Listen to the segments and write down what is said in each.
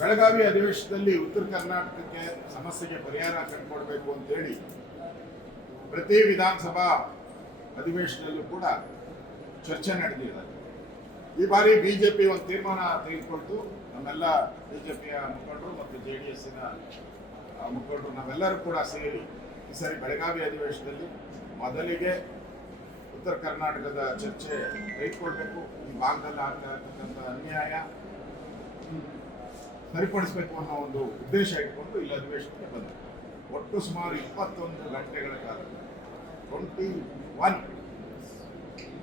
ಬೆಳಗಾವಿ ಅಧಿವೇಶನದಲ್ಲಿ ಉತ್ತರ ಕರ್ನಾಟಕಕ್ಕೆ ಸಮಸ್ಯೆಗೆ ಪರಿಹಾರ ಕಂಡುಕೊಡ್ಬೇಕು ಅಂತೇಳಿ ಪ್ರತಿ ವಿಧಾನಸಭಾ ಅಧಿವೇಶನದಲ್ಲೂ ಕೂಡ ಚರ್ಚೆ ನಡೆದಿದೆ. ಈ ಬಾರಿ ಬಿಜೆಪಿ ಒಂದು ತೀರ್ಮಾನ ತೆಗೆದುಕೊಳ್ತು. ನಮ್ಮೆಲ್ಲ ಬಿಜೆಪಿಯ ಮುಖಂಡರು ಮತ್ತು JDSನ ಮುಖಂಡರು ನಾವೆಲ್ಲರೂ ಕೂಡ ಸೇರಿ ಈ ಸಾರಿ ಬೆಳಗಾವಿ ಅಧಿವೇಶನದಲ್ಲಿ ಮೊದಲಿಗೆ ಉತ್ತರ ಕರ್ನಾಟಕದ ಚರ್ಚೆ ತೆಗೆದುಕೊಳ್ಬೇಕು. ಈ ಭಾಗದಲ್ಲಿ ಆಗ್ತಾ ಇರ್ತಕ್ಕಂಥ ಅನ್ಯಾಯ ಸರಿಪಡಿಸಬೇಕು ಅನ್ನೋ ಒಂದು ಉದ್ದೇಶ ಇಟ್ಕೊಂಡು ಇಲ್ಲಿ ಅಧಿವೇಶನಕ್ಕೆ ಬಂದರು. ಒಟ್ಟು ಸುಮಾರು 21 ಗಂಟೆಗಳ ಕಾಲ 21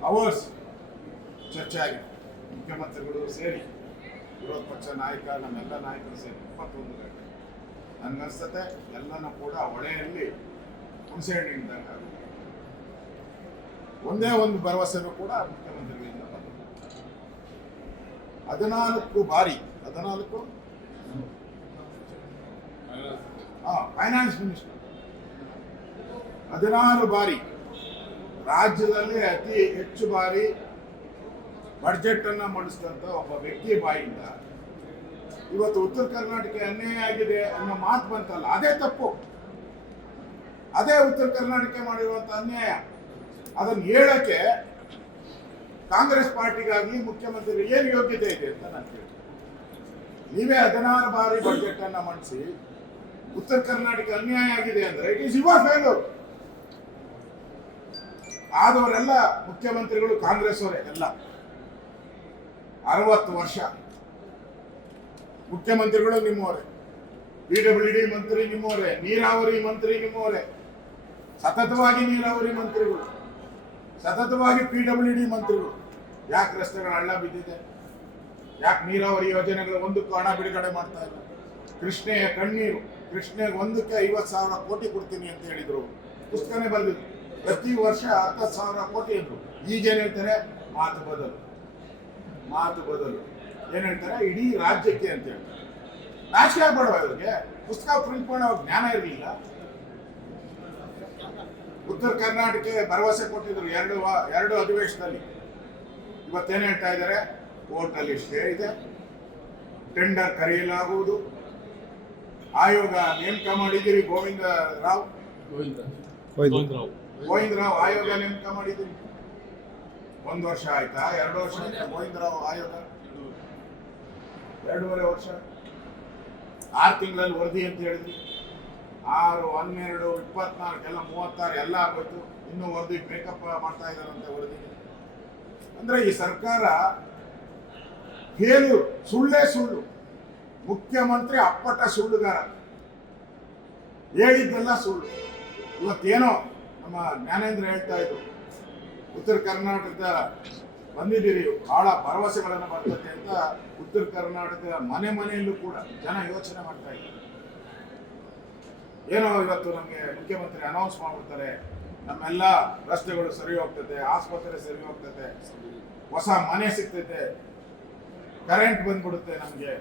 ಅವರ್ಸ್ ಚರ್ಚೆ ಆಗಿದೆ. ಮುಖ್ಯಮಂತ್ರಿಗಳು ಸೇರಿ, ವಿರೋಧ ಪಕ್ಷ ನಾಯಕ, ನಮ್ಮೆಲ್ಲ ನಾಯಕರು ಸೇರಿ 21 ಗಂಟೆ. ನನಗನ್ಸುತ್ತೆ ಎಲ್ಲನೂ ಕೂಡ ಹೊಳೆಯಲ್ಲಿ ಹುಣಸೆ ಹಣ್ಣಿಂದಂಗೆ ಆಗುತ್ತೆ. ಒಂದೇ ಒಂದು ಭರವಸೆನೂ ಕೂಡ ಮುಖ್ಯಮಂತ್ರಿಗಳಿಂದ ಬಂದಿದೆ. 14 ಬಾರಿ ಫೈನಾನ್ಸ್ ಮಿನಿಸ್ಟರ್ 16 ಬಾರಿ ರಾಜ್ಯದಲ್ಲಿ ಅತಿ ಹೆಚ್ಚು ಬಾರಿ ಬಡ್ಜೆಟ್ ಅನ್ನ ಮಂಡಿಸಿದಂತ ಒಬ್ಬ ವ್ಯಕ್ತಿ ಬಾಯಿಂದ ಇವತ್ತು ಉತ್ತರ ಕರ್ನಾಟಕ ಅನ್ಯಾಯ ಆಗಿದೆ ಅನ್ನೋ ಮಾತು ಬಂತಲ್ಲ, ಅದೇ ತಪ್ಪು. ಅದೇ ಉತ್ತರ ಕರ್ನಾಟಕ ಮಾಡಿರುವಂತ ಅನ್ಯಾಯ. ಅದನ್ನು ಹೇಳಕ್ಕೆ ಕಾಂಗ್ರೆಸ್ ಪಾರ್ಟಿಗಾಗ್ಲಿ ಮುಖ್ಯಮಂತ್ರಿ ಏನು ಯೋಗ್ಯತೆ ಇದೆ ಅಂತ ನಾನು ಕೇಳ್ತೀನಿ. ನೀವೇ 16 ಬಾರಿ ಬಜೆಟ್ ಅನ್ನ ಮಂಡಿಸಿ ಉತ್ತರ ಕರ್ನಾಟಕ ಅನ್ಯಾಯ ಆಗಿದೆ ಅಂದ್ರೆ ಇಟ್ ಈಸ್ ಯುವರ್ ಫೇಲ್ಯೂರ್. ಆದವರೆಲ್ಲ ಮುಖ್ಯಮಂತ್ರಿಗಳು ಕಾಂಗ್ರೆಸ್ ಅವರೇ ಎಲ್ಲ. 60 ವರ್ಷ ಮುಖ್ಯಮಂತ್ರಿಗಳು ನಿಮ್ಮವರೇ, PWD ಮಂತ್ರಿ ನಿಮ್ಮವರೇ, ನೀರಾವರಿ ಮಂತ್ರಿ ನಿಮ್ಮವರೇ, ಸತತವಾಗಿ ನೀರಾವರಿ ಮಂತ್ರಿಗಳು, ಸತತವಾಗಿ PWD ಮಂತ್ರಿಗಳು. ಯಾಕೆ ರಸ್ತೆಗಳ ಹಳ್ಳ ಬಿದ್ದಿದೆ? ಯಾಕೆ ನೀರಾವರಿ ಯೋಜನೆಗಳು ಒಂದಕ್ಕೂ ಹಣ ಬಿಡುಗಡೆ ಮಾಡ್ತಾ ಇಲ್ಲ? ಕೃಷ್ಣೆಯ ಕಣ್ಣೀರು, ಕೃಷ್ಣೆಗೆ ಒಂದಕ್ಕೆ 50,000 ಕೋಟಿ ಕೊಡ್ತೀನಿ ಅಂತ ಹೇಳಿದ್ರು, ಪುಸ್ತಕನೇ ಬರೆದಿದ್ರು. ಪ್ರತಿ ವರ್ಷ 10,000 ಕೋಟಿ ಅಂದ್ರು. ಈಗೇನು ಹೇಳ್ತಾರೆ? ಮಾತು ಬದಲು ಏನ್ ಹೇಳ್ತಾರೆ? ಇಡೀ ರಾಜ್ಯಕ್ಕೆ ಅಂತ ಹೇಳ್ತಾರೆ. ನಾಚಿಕೆ ಆಗ್ಬೇಡವ ಇವ್ರಿಗೆ? ಪುಸ್ತಕ ಪ್ರಿಂಟ್ ಮಾಡೋ ಜ್ಞಾನ ಇರಲಿಲ್ಲ. ಉತ್ತರ ಕರ್ನಾಟಕಕ್ಕೆ ಭರವಸೆ ಕೊಟ್ಟಿದ್ರು ಎರಡು ಅಧಿವೇಶನದಲ್ಲಿ. ಇವತ್ತೇನು ಹೇಳ್ತಾ ಇದ್ದಾರೆ? ಕೋರ್ಟ್ ಅಲ್ಲಿ ಸ್ಟೇ ಇದೆ, ಟೆಂಡರ್ ಕರೆಯಲಾಗುವುದು, ಆಯೋಗ ನೇಮಕ ಮಾಡಿದ್ದೀರಿ. ಗೋವಿಂದ ರಾವ್ ಆಯೋಗ ನೇಮಕ ಮಾಡಿದ್ದೀರಿ. 1 ವರ್ಷ ಆಯ್ತಾ? 2 ವರ್ಷ ಆಯ್ತಾ? ಗೋವಿಂದ ರಾವ್ ಆಯೋಗ 2.5 ವರ್ಷ. 6 ತಿಂಗಳಲ್ಲಿ ವರದಿ ಅಂತ ಹೇಳಿದ್ರಿ. 6, 12, 24 ಎಲ್ಲ 36 ಎಲ್ಲ ಆಗೋಯ್ತು. ಇನ್ನೂ ವರದಿ ಮೇಕಪ್ ಮಾಡ್ತಾ ಇದ್ದಾರಂತೆ ವರದಿಗೆ. ಅಂದ್ರೆ ಈ ಸರ್ಕಾರ ಫೇಲ್ಯೂರ್, ಸುಳ್ಳೇ ಸುಳ್ಳು. ಮುಖ್ಯಮಂತ್ರಿ ಅಪ್ಪಟ ಸುಳ್ಳುಗಾರ, ಹೇಳಿದ್ದೆಲ್ಲ ಸುಳ್ಳು. ಇವತ್ತೇನೋ ನಮ್ಮ ಜ್ಞಾನೇಂದ್ರ ಹೇಳ್ತಾ ಇದ್ರು, ಉತ್ತರ ಕರ್ನಾಟಕದ ಬಂದಿದ್ದೀರಿ, ಬಹಳ ಭರವಸೆಗಳನ್ನು ಬರ್ತದೆ ಅಂತ ಉತ್ತರ ಕರ್ನಾಟಕದ ಮನೆಯಲ್ಲೂ ಕೂಡ ಜನ ಯೋಚನೆ ಮಾಡ್ತಾ ಇದ್ದಾರೆ. ಏನೋ ಇವತ್ತು ನಮಗೆ ಮುಖ್ಯಮಂತ್ರಿ ಅನೌನ್ಸ್ ಮಾಡ್ಬಿಡ್ತಾರೆ, ನಮ್ಮೆಲ್ಲ ರಸ್ತೆಗಳು ಸರಿ ಹೋಗ್ತದೆ, ಆಸ್ಪತ್ರೆ ಸರಿ ಹೋಗ್ತದೆ, ಹೊಸ ಮನೆ ಸಿಗ್ತೈತೆ, ಕರೆಂಟ್ ಬಂದ್ಬಿಡುತ್ತೆ ನಮಗೆ.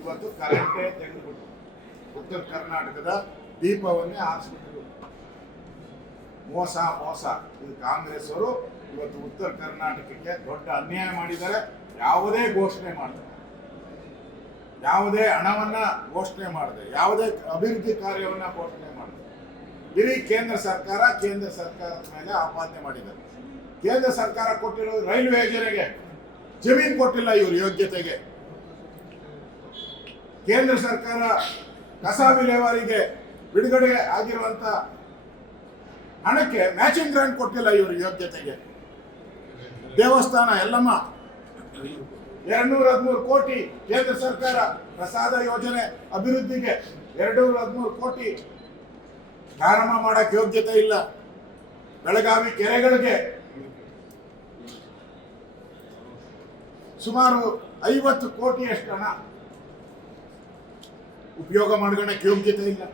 ಇವತ್ತು ಕರೆಂಟೇ ತೆಗೆದುಬಿಟ್ಟು ಉತ್ತರ ಕರ್ನಾಟಕದ ದೀಪವನ್ನೇ ಆರಿಸ್ಬಿಟ್ಟಿದ್ರು. ಮೋಸ. ಇದು ಕಾಂಗ್ರೆಸ್ ಅವರು ಇವತ್ತು ಉತ್ತರ ಕರ್ನಾಟಕಕ್ಕೆ ದೊಡ್ಡ ಅನ್ಯಾಯ ಮಾಡಿದ್ದಾರೆ. ಯಾವುದೇ ಘೋಷಣೆ ಮಾಡಿದೆ, ಯಾವುದೇ ಹಣವನ್ನ ಘೋಷಣೆ ಮಾಡಿದೆ, ಯಾವುದೇ ಅಭಿವೃದ್ಧಿ ಕಾರ್ಯವನ್ನ ಘೋಷಣೆ ಮಾಡಿದೆ. ಇಡೀ ಕೇಂದ್ರ ಸರ್ಕಾರದ ಮೇಲೆ ಆಪಾದನೆ ಮಾಡಿದ್ದಾರೆ. ಕೇಂದ್ರ ಸರ್ಕಾರ ಕೊಟ್ಟಿರೋ ರೈಲ್ವೆ ಯೋಜನೆಗೆ ಜಮೀನು ಕೊಟ್ಟಿಲ್ಲ ಇವರು ಯೋಗ್ಯತೆಗೆ. ಕೇಂದ್ರ ಸರ್ಕಾರ ಕಸ ವಿಲೇವಾರಿಗೆ ಬಿಡುಗಡೆ ಆಗಿರುವಂತ ಹಣಕ್ಕೆ ಮ್ಯಾಚಿಂಗ್ ಗ್ರಾಂಟ್ ಕೊಟ್ಟಿಲ್ಲ ಇವರು ಯೋಗ್ಯತೆಗೆ. ದೇವಸ್ಥಾನ ಎಲ್ಲಮ್ಮ 213 ಕೋಟಿ ಕೇಂದ್ರ ಸರ್ಕಾರ ಪ್ರಸಾದ ಯೋಜನೆ ಅಭಿವೃದ್ಧಿಗೆ 213 ಕೋಟಿ ಪ್ರಾರಂಭ ಮಾಡಕ್ಕೆ ಯೋಗ್ಯತೆ ಇಲ್ಲ. ಬೆಳಗಾವಿ ಕೆರೆಗಳಿಗೆ ಸುಮಾರು 50 ಕೋಟಿಯಷ್ಟು ಹಣ ಉಪಯೋಗ ಮಾಡ್ಕೊಳ್ಳಕ್ಕೆ ಯೋಗ್ಯತೆ ಇಲ್ಲ.